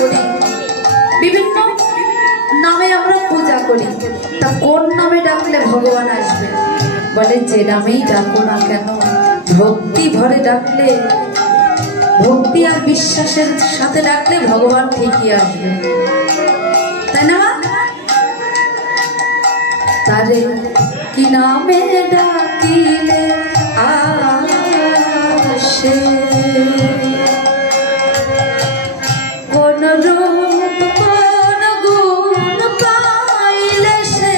করি, বিভিন্ন নামে আমরা পূজা করি। তা কোন নামে ডাকলে ভগবান আসবে? বলে যে নামেই ডাকো না কেন, ভক্তি ভরে ডাকলে, ভক্তি আর বিশ্বাসের সাথে ডাকলে ভগবান ঠিকই আসবে, তাই না? তারে কি নামে ডাকিলে আসে, কোন রূপ কোন গুণ পাইলে সে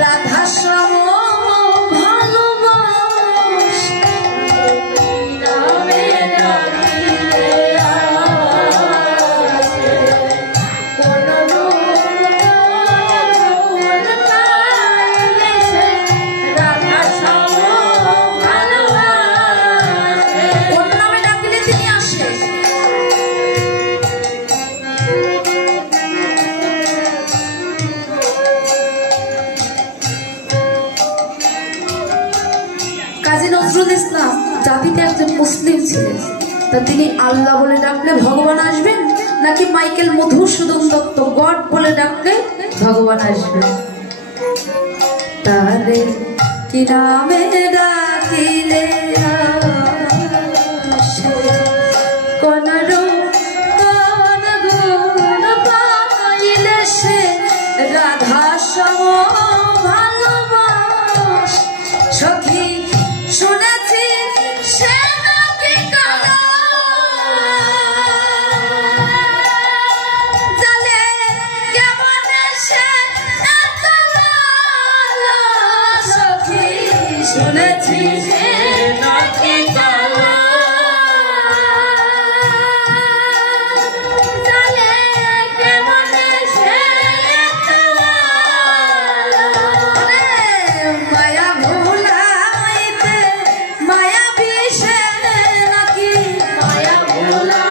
রাধা সম ভালোবাসে। নামে ডাকিলে আসে, কোন রূপ গুণ পাইলে সে রাধা সম ভালোবাসে। কোন নামে ডাকিলে তিনি আসে? কাজী নজরুল ইসলাম জাতিতে একজন মুসলিম ছিলেন, তা তিনি আল্লাহ বলে ডাকলে ভগবান আসবেন, নাকি মাইকেল মধুসূদন দত্ত গড বলে ডাকলে ভগবান আসবেন? তারে কি নামে ডাকিলে